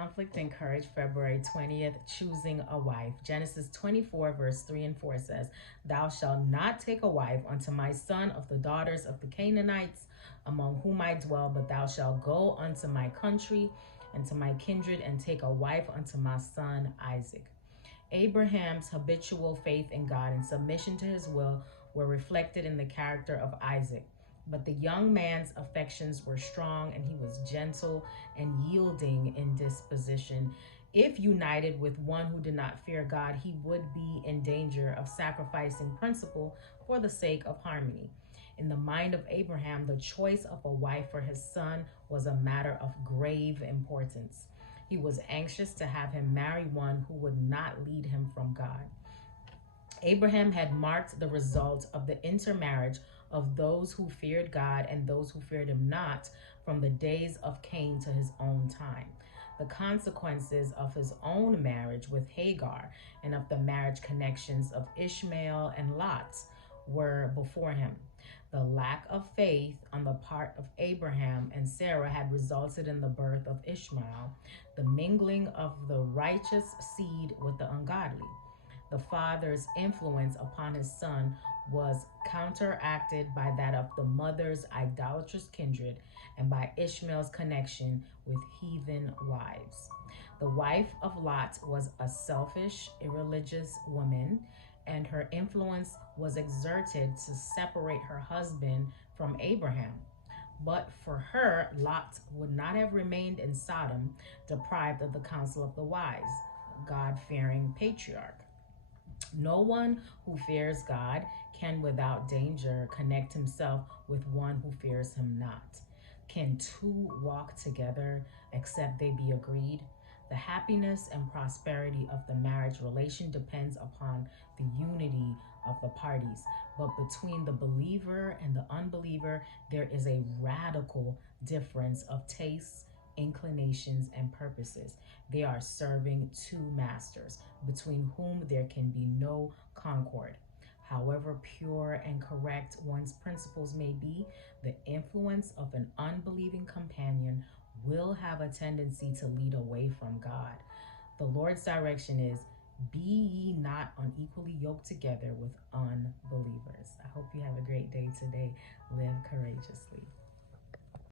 Conflict and Courage, February 20th, choosing a wife. Genesis 24, verse 3 and 4 says, "Thou shalt not take a wife unto my son of the daughters of the Canaanites, among whom I dwell, but thou shalt go unto my country and to my kindred, and take a wife unto my son Isaac." Abraham's habitual faith in God and submission to his will were reflected in the character of Isaac. But the young man's affections were strong, and he was gentle and yielding in disposition. If united with one who did not fear God, he would be in danger of sacrificing principle for the sake of harmony. In the mind of Abraham, the choice of a wife for his son was a matter of grave importance. He was anxious to have him marry one who would not lead him from God. Abraham had marked the result of the intermarriage of those who feared God and those who feared him not from the days of Cain to his own time. The consequences of his own marriage with Hagar and of the marriage connections of Ishmael and Lot were before him. The lack of faith on the part of Abraham and Sarah had resulted in the birth of Ishmael, the mingling of the righteous seed with the ungodly. The father's influence upon his son was counteracted by that of the mother's idolatrous kindred and by Ishmael's connection with heathen wives. The wife of Lot was a selfish, irreligious woman, and her influence was exerted to separate her husband from Abraham. But for her, Lot would not have remained in Sodom, deprived of the counsel of the wise, God-fearing patriarch. No one who fears God can without danger connect himself with one who fears him not. Can two walk together except they be agreed? The happiness and prosperity of the marriage relation depends upon the unity of the parties. But between the believer and the unbeliever, there is a radical difference of tastes, inclinations, and purposes. They are serving two masters, between whom there can be no concord. However pure and correct one's principles may be, the influence of an unbelieving companion will have a tendency to lead away from God. The Lord's direction is, "Be ye not unequally yoked together with unbelievers." I hope you have a great day today. Live courageously.